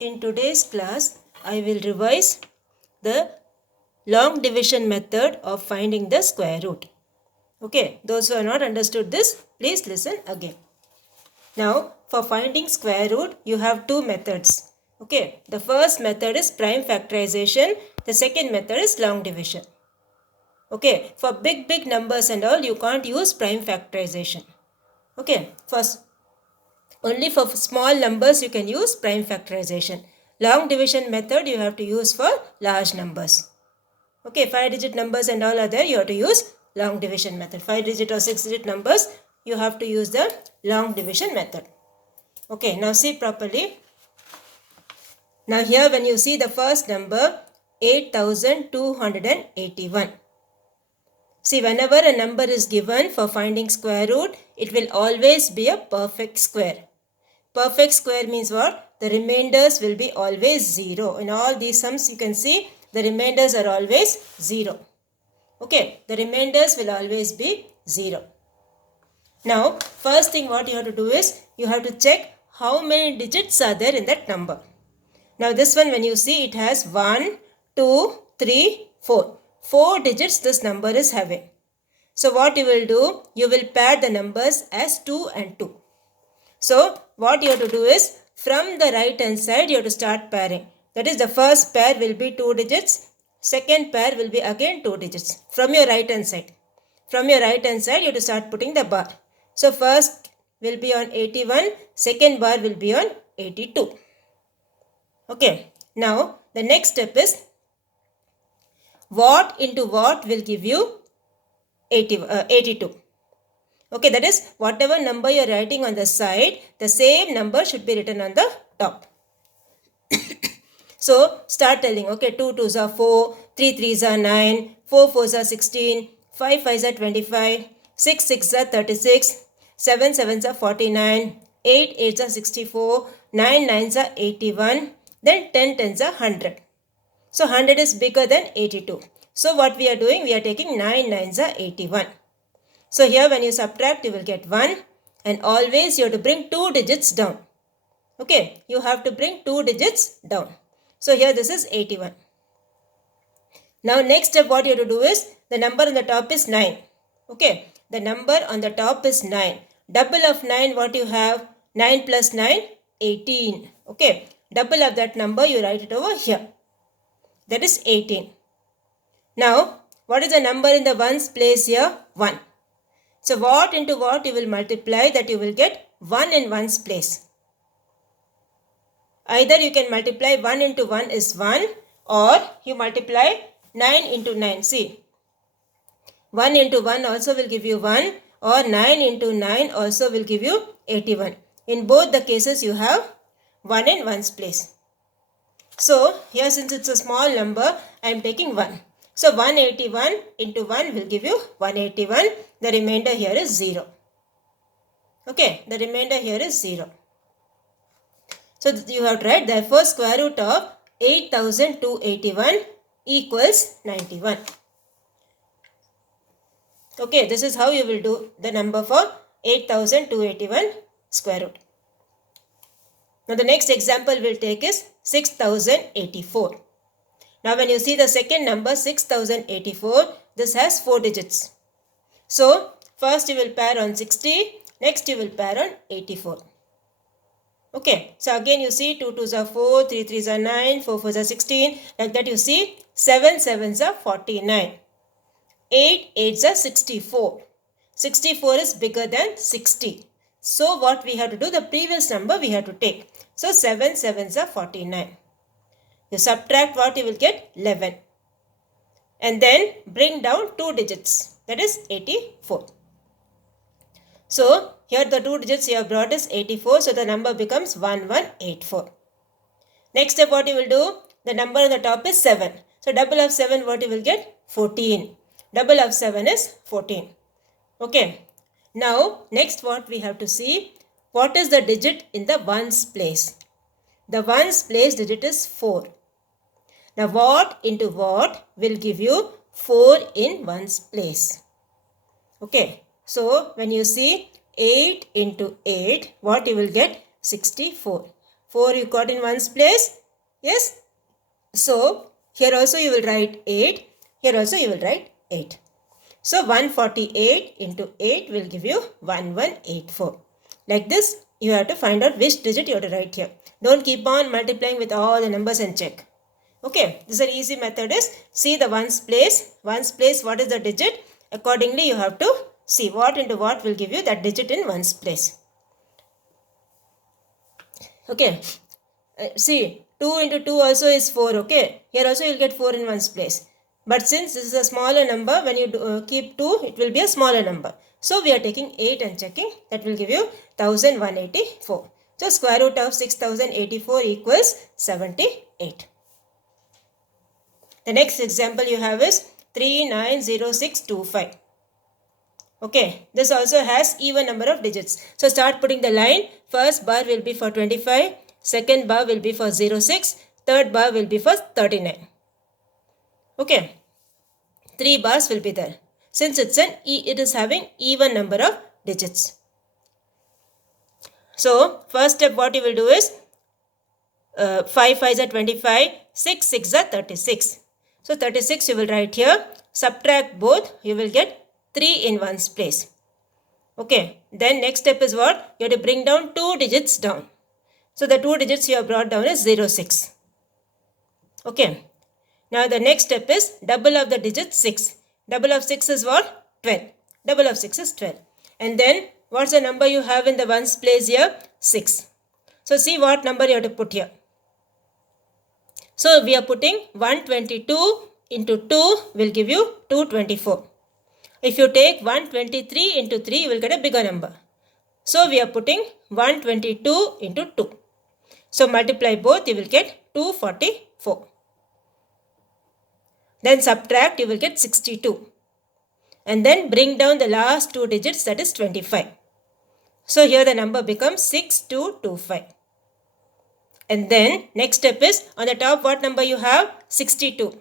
In today's class, I will revise the long division method of finding the square root. Okay, those who have not understood this, please listen again. Now, for finding square root, you have two methods. Okay, the first method is prime factorization. The second method is long division. Okay, for big numbers and all, you can't use prime factorization. Okay, first only for small numbers you can use prime factorization. Long division method you have to use for large numbers. Okay, 5-digit numbers and all are there, you have to use long division method. 5-digit or 6-digit numbers, you have to use the long division method. Okay, now see properly. Now here when you see the first number, 8281. See, whenever a number is given for finding square root, it will always be a perfect square. Perfect square means what? The remainders will be always 0. In all these sums you can see the remainders are always 0. Okay, the remainders will always be 0. Now, first thing what you have to do is you have to check how many digits are there in that number. Now this one when you see it has 1, 2, 3, 4. 4 digits this number is having. So what you will do? You will pair the numbers as 2 and 2. So what you have to do is from the right hand side you have to start pairing. That is the first pair will be 2 digits. Second pair will be again 2 digits from your right hand side. From your right hand side you have to start putting the bar. So first will be on 81. Second bar will be on 82. Okay. Now the next step is what into what will give you 82. Okay, that is whatever number you are writing on the side, the same number should be written on the top. So, start telling, okay, 2 2s are 4, 3 3s are 9, 4 4s are 16, 5 5s are 25, 6 6s are 36, 7 7s are 49, 8 8s are 64, 9 9s are 81, then 10 10s are 100. So, 100 is bigger than 82. So, what we are doing, we are taking 9 9s are 81. So here when you subtract you will get 1 and always you have to bring 2 digits down. Okay, you have to bring 2 digits down. So here this is 81. Now next step what you have to do is the number on the top is 9. Okay, the number on the top is 9. Double of 9 what you have? 9 plus 9, 18. Okay, double of that number you write it over here. That is 18. Now what is the number in the ones place here? 1. So what into what you will multiply that you will get 1 in ones place. Either you can multiply 1 into 1 is 1 or you multiply 9 into 9. See, 1 into 1 also will give you 1 or 9 into 9 also will give you 81. In both the cases you have 1 in ones place. So here since it's a small number I am taking 1. So 181 into 1 will give you 181. The remainder here is 0. Okay, the remainder here is 0. So you have to write therefore square root of 8281 equals 91. Okay, this is how you will do the number for 8281 square root. Now the next example we'll take is 6084. Now when you see the second number 6084, this has 4 digits. So first you will pair on 60, next you will pair on 84. Okay, so again you see 2 2s are 4, 3 3s are 9, 4 4s are 16. Like that you see 7 7s are 49, 8 8s are 64. 64 is bigger than 60. So what we have to do, the previous number we have to take. So 7 7s are 49. You subtract what you will get 11 and then bring down 2 digits, that is 84. So here the 2 digits you have brought is 84, so the number becomes 1184. Next step what you will do, the number on the top is 7. So double of 7 what you will get? 14. Double of 7 is 14. Okay. Now next what we have to see, what is the digit in the ones place? The ones place digit is 4. Now what into what will give you 4 in ones place? Okay, so when you see 8 into 8, what you will get? 64. 4 you got in ones place. Yes. So here also you will write 8. Here also you will write 8. So 148 into 8 will give you 1184. Like this, you have to find out which digit you have to write here. Don't keep on multiplying with all the numbers and check. Okay, this is an easy method is see the ones place. Ones place, what is the digit? Accordingly, you have to see what into what will give you that digit in ones place. Okay, see 2 into 2 also is 4. Okay, here also you will get 4 in ones place. But since this is a smaller number, when you keep 2, it will be a smaller number. So we are taking 8 and checking. That will give you 1184. So square root of 6084 equals 78. The next example you have is 390625. Okay, this also has even number of digits. So start putting the line. First bar will be for 25. Second bar will be for 06. Third bar will be for 39. Okay, 3 bars will be there. Since it is having even number of digits. So first step what you will do is 5 5s are 25, 6 6 are 36. So 36 you will write here. Subtract both, you will get 3 in ones place. Okay, then next step is what? You have to bring down 2 digits down. So the 2 digits you have brought down is 06. Okay, now the next step is double of the digit 6. Double of 6 is what? 12. Double of 6 is 12. And then what's the number you have in the ones place here? 6. So see what number you have to put here. So we are putting 122 into 2 will give you 224. If you take 123 into 3, you will get a bigger number. So we are putting 122 into 2. So multiply both, you will get 244. Then subtract, you will get 62. And then bring down the last 2 digits, that is 25. So here the number becomes 6225. And then next step is on the top what number you have? 62.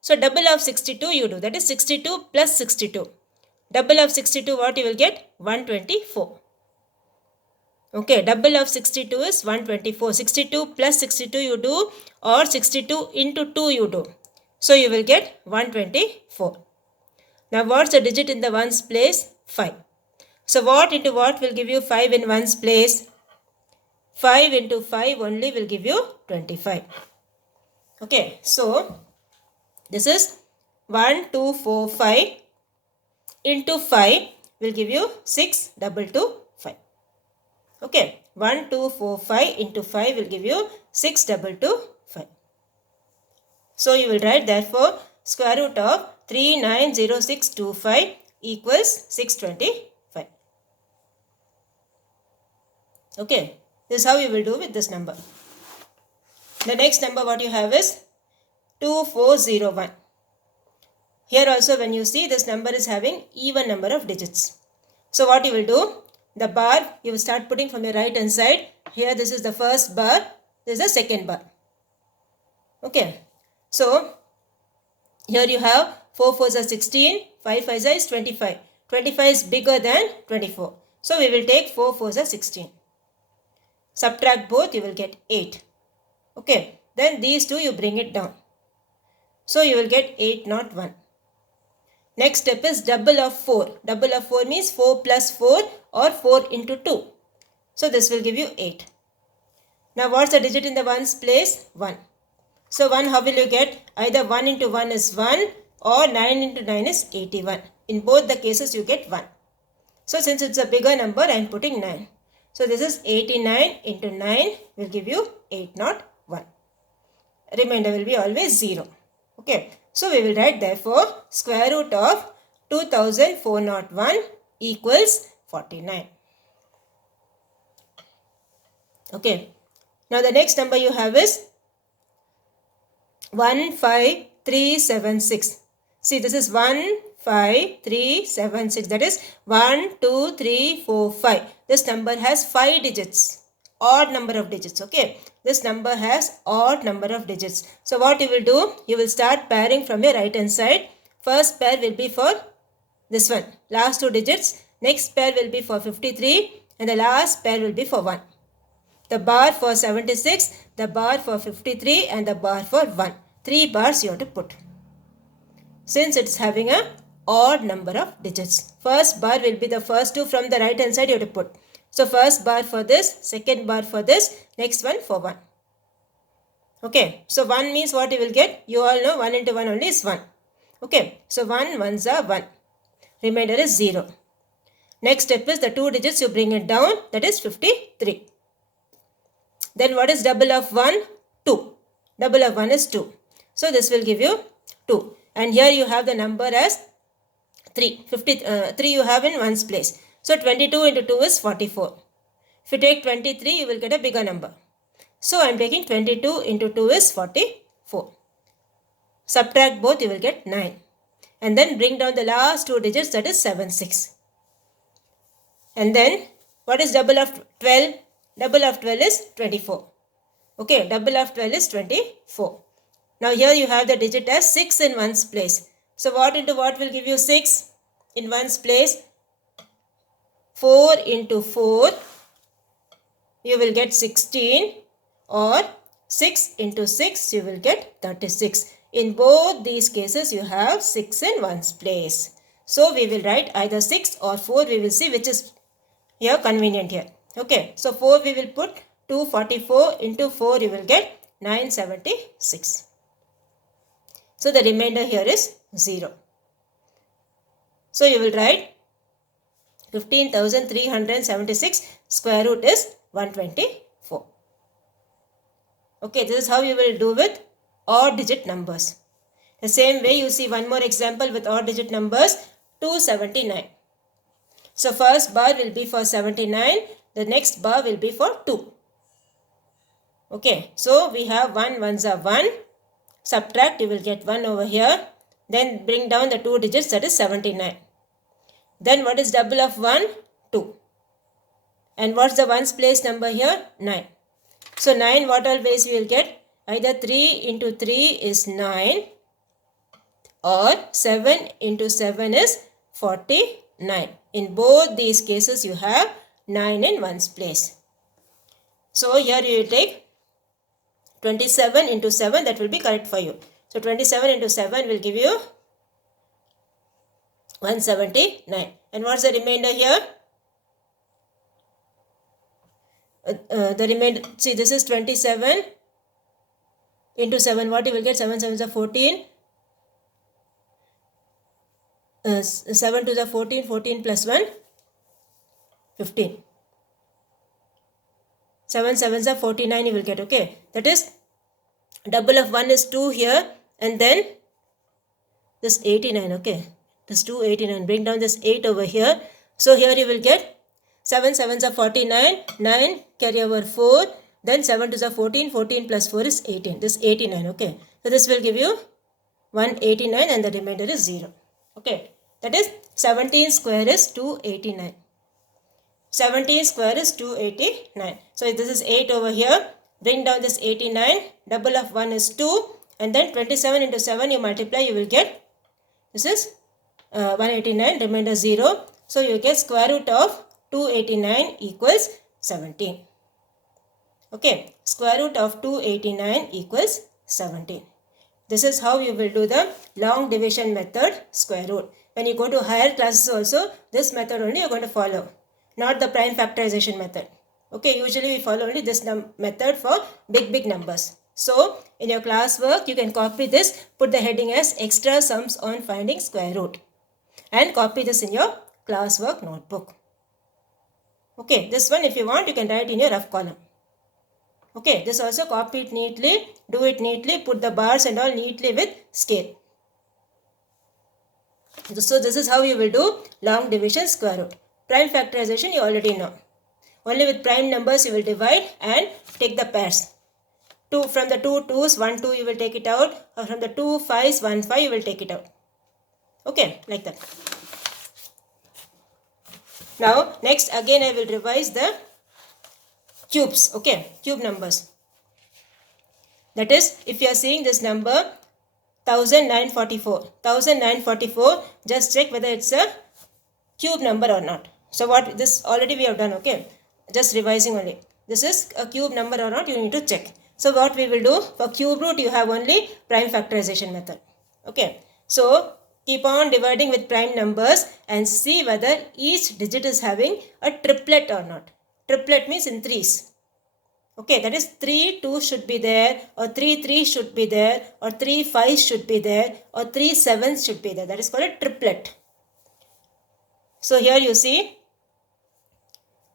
So double of 62 you do, that is 62 plus 62. Double of 62 what you will get? 124. Okay, double of 62 is 124. 62 plus 62 you do or 62 into 2 you do. So you will get 124. Now what's the digit in the ones place? 5. So what into what will give you 5 in ones place? 5 into 5 only will give you 25. Okay, so this is 1245 into 5 will give you 6225. Okay, 1245 into 5 will give you 6225. So you will write therefore square root of 390625 equals 625. Okay, this is how you will do with this number. The next number what you have is 2401. Here also when you see this number is having even number of digits. So what you will do? The bar you will start putting from your right hand side. Here this is the first bar. This is the second bar. Okay. So here you have 4 4s are 16. 5 5s is 25. 25 is bigger than 24. So we will take 4 4s are 16. Subtract both, you will get 8. Okay. Then these two you bring it down. So you will get 801. Next step is double of 4. Double of 4 means 4 plus 4 or 4 into 2. So this will give you 8. Now what's the digit in the ones place? 1. So 1 how will you get? Either 1 into 1 is 1 or 9 into 9 is 81. In both the cases you get 1. So since it's a bigger number I am putting 9. So this is 89 into 9 will give you 801. Remainder will be always 0. Okay. So we will write therefore square root of 2401 equals 49. Okay. Now the next number you have is 15376. See, this is 15376. That is 1, 2, 3, 4, 5. This number has 5 digits. Odd number of digits. Okay. This number has odd number of digits. So what you will do? You will start pairing from your right hand side. First pair will be for this one. Last 2 digits. Next pair will be for 53. And the last pair will be for 1. The bar for 76, the bar for 53 and the bar for 1. 3 bars you have to put. Since it's having a odd number of digits. First bar will be the first two from the right hand side you have to put. So first bar for this, second bar for this, next one for 1. Okay, so 1 means what you will get? You all know 1 into 1 only is 1. Okay, so 1 ones are 1. Remainder is 0. Next step is the 2 digits you bring it down, that is 53. Then what is double of 1? 2. Double of 1 is 2. So this will give you 2. And here you have the number as 3. 3 you have in ones place. So 22 into 2 is 44. If you take 23, you will get a bigger number. So I am taking 22 into 2 is 44. Subtract both, you will get 9. And then bring down the last 2 digits, that is 76. And then what is double of 12? Double of 12 is 24. Okay, double of 12 is 24. Now here you have the digit as 6 in ones place. So what into what will give you 6 in ones place? 4 into 4, you will get 16, or 6 into 6, you will get 36. In both these cases, you have 6 in ones place. So we will write either 6 or 4. We will see which is here convenient here. Okay, so 4 we will put 244 into 4, you will get 976. So the remainder here is 0. So you will write 15,376, square root is 124. Okay, this is how you will do with odd digit numbers. The same way you see one more example with odd digit numbers, 279. So first bar will be for 79, the next bar will be for 2. Okay, so we have 1 ones are 1, subtract, you will get 1 over here, then bring down the 2 digits, that is 79. Then what is double of 1? 2. And what's the ones place number here? 9. So 9, what all ways we will get? Either 3 into 3 is 9, or 7 into 7 is 49. In both these cases you have 9 in ones place. So here you will take 27 into 7, that will be correct for you. So 27 into 7 will give you 179. And what's the remainder here? The remainder, see this is 27 into 7. What you will get? 7 7s are 14. 7 to the 14, 14 plus 1, 15. 7 7s are 49 you will get, okay. That is, double of 1 is 2 here, and then this 89, okay. This 289, bring down this 8 over here. So here you will get 7 7s are 49, 9 carry over 4, then 7 to the 14, 14 plus 4 is 18. This 89, okay. So this will give you 189 and the remainder is 0. Okay. That is 17 square is 289. 17 square is 289. So this is 8 over here. Bring down this 89. Double of 1 is 2. And then 27 into 7 you multiply, you will get, this is 189, remainder 0. So you get square root of 289 equals 17. Okay, square root of 289 equals 17. This is how you will do the long division method, square root. When you go to higher classes also, this method only you are going to follow, not the prime factorization method. Okay, usually we follow only this method for big numbers. So, in your classwork, you can copy this, put the heading as extra sums on finding square root, and copy this in your classwork notebook. Okay, this one if you want, you can write in your rough column. Okay, this also copy it neatly, do it neatly, put the bars and all neatly with scale. So this is how you will do long division square root. Prime factorization you already know. Only with prime numbers you will divide and take the pairs. From the 2 2s, 1 2 you will take it out, or from the 2 5s, 1 5 you will take it out. Okay, like that. Now next again I will revise the cubes, okay, cube numbers. That is, if you are seeing this number 1944, just check whether it's a cube number or not. So what this already we have done, okay, just revising only. this is a cube number or not, you need to check. So what we will do, for cube root you have only prime factorization method. Okay, so keep on dividing with prime numbers and see whether each digit is having a triplet or not. Triplet means in threes. Okay, that is 3 2 should be there, or 3 3 should be there, or 3 5 should be there, or 3 7 should be there. That is called a triplet. So here you see,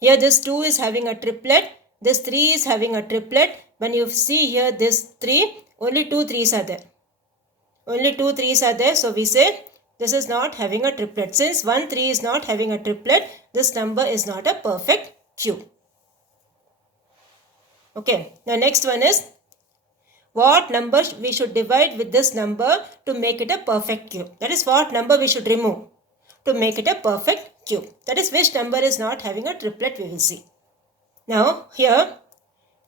here this 2 is having a triplet, this 3 is having a triplet. When you see here this 3, only 2 3s are there. Only 2 3s are there, so we say this is not having a triplet. Since 1 3 is not having a triplet, this number is not a perfect cube. Okay, now next one is, what number we should divide with this number to make it a perfect cube. That is, what number we should remove to make it a perfect cube. That is, which number is not having a triplet, we will see. Now here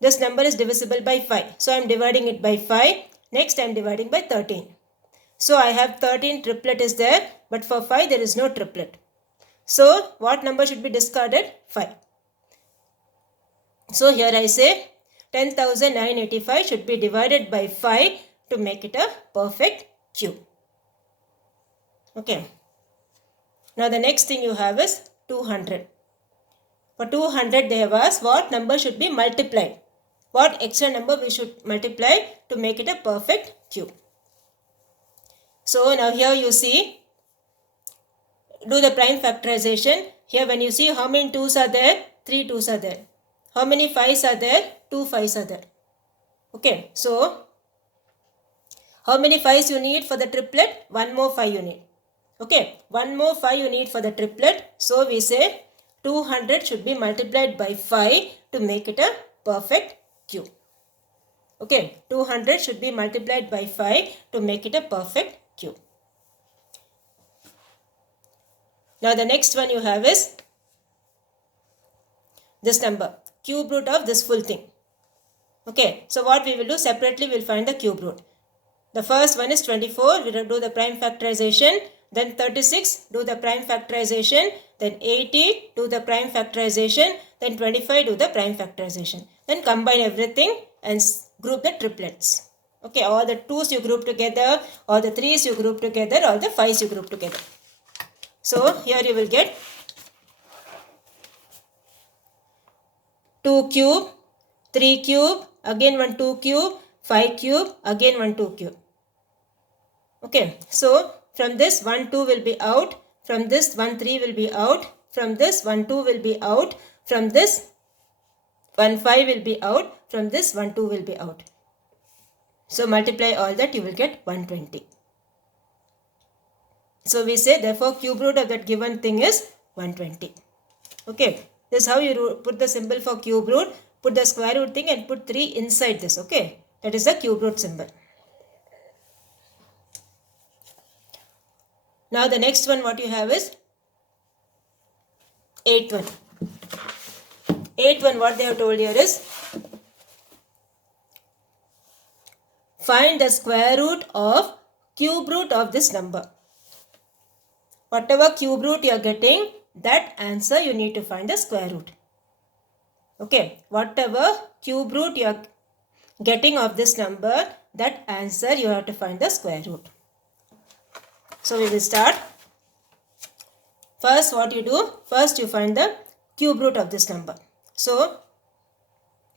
this number is divisible by 5. So I am dividing it by 5. Next I am dividing by 13. So I have 13 triplet is there, but for 5 there is no triplet. So what number should be discarded? 5. So here I say 10,985 should be divided by 5 to make it a perfect cube. Okay. Now the next thing you have is 200. For 200 they have asked what number should be multiplied. What extra number we should multiply to make it a perfect cube. So now here you see, do the prime factorization. Here when you see how many 2's are there, 3 2's are there. How many 5's are there? 2 5's are there. Okay, so how many 5's you need for the triplet? 1 more 5 you need. Okay, 1 more 5 you need for the triplet. So we say 200 should be multiplied by 5 to make it a perfect cube. Okay, 200 should be multiplied by 5 to make it a perfect cube. Now the next one you have is this number, cube root of this full thing. Okay, so what we will do, separately we will find the cube root. The first one is 24, we will do the prime factorization. Then 36, do the prime factorization. Then 80, do the prime factorization. Then 25, do the prime factorization. Then combine everything and group the triplets. Okay, all the 2's you group together, all the 3's you group together, all the 5's you group together. So here you will get 2 cube, 3 cube, again 1 2 cube, 5 cube, again 1 2 cube. Okay, so from this 1 2 will be out, from this 1 3 will be out, from this 1 2 will be out, from this 1 5 will be out, from this 1 2 will be out. So multiply all that, you will get 120. So we say therefore cube root of that given thing is 120. Okay, this is how you put the symbol for cube root. Put the square root thing and put 3 inside this. Okay, that is the cube root symbol. Now the next one what you have is 8th one. 8th one what they have told here is, find the square root of cube root of this number. Whatever cube root you are getting, that answer you need to find the square root. Okay, whatever cube root you are getting of this number, that answer you have to find the square root. So we will start. First what you do, first you find the cube root of this number. So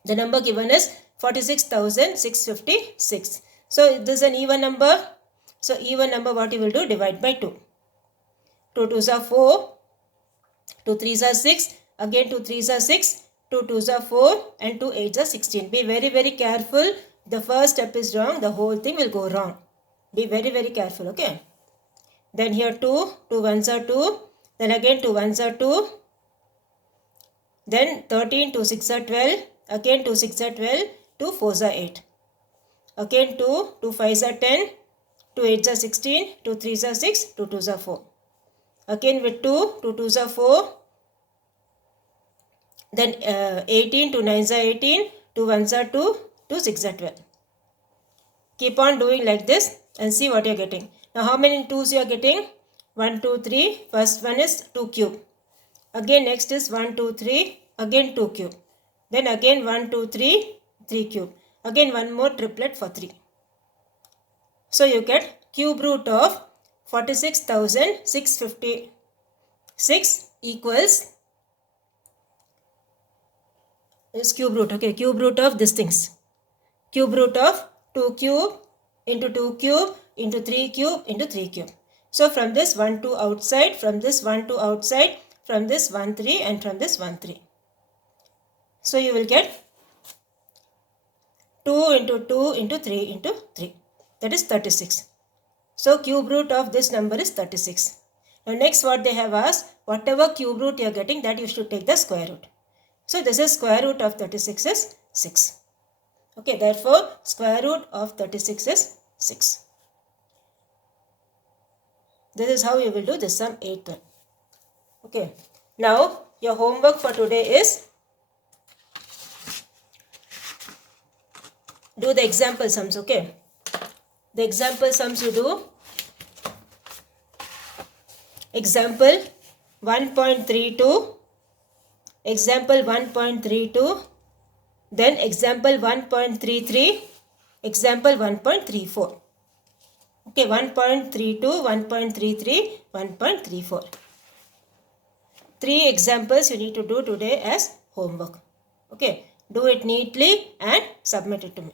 the number given is 46,656. So this is an even number. So even number what you will do, divide by 2. 2 2's are 4, 2 3's are 6, again 2 3's are 6, 2 2's are 4 and 2 8's are 16. Be very very careful. The first step is wrong, the whole thing will go wrong. Be very very careful, okay. Then here 2 1's are 2, then again 2 1's are 2, then 13, 2 6 are 12, again 2 6 are 12, 2 4's are 8. Again 2 5's are 10, 2 8's are 16, 2 3's are 6, 2 2's are 4. Again with 2 2's are 4, then 18, 2 9's are 18, 2 1's are 2, 2 6's are 12. Keep on doing like this and see what you are getting. Now how many 2's you are getting? 1 2 3, first one is 2 cube. Again next is 1 2 3, again 2 cube. Then again 1, 2, 3, 3 cube. Again one more triplet for 3. So you get cube root of 46,656 equals is cube root. Okay, cube root of these things. Cube root of 2 cube into 2 cube into 3 cube into 3 cube. So from this 1 2 outside, from this 1 2 outside, from this 1 3 and from this 1 3. So you will get 2 into 2 into 3 into 3. That is 36. So cube root of this number is 36. Now next what they have asked, whatever cube root you are getting, that you should take the square root. So this is square root of 36 is 6. Okay, therefore square root of 36 is 6. This is how you will do this sum 8th one. Okay, now your homework for today is do the example sums. Okay, the example sums you do example 1.32, example 1.32, then example 1.33, example 1.34. Okay, 1.32, 1.33, 1.34. 3 examples you need to do today as homework. Okay, do it neatly and submit it to me.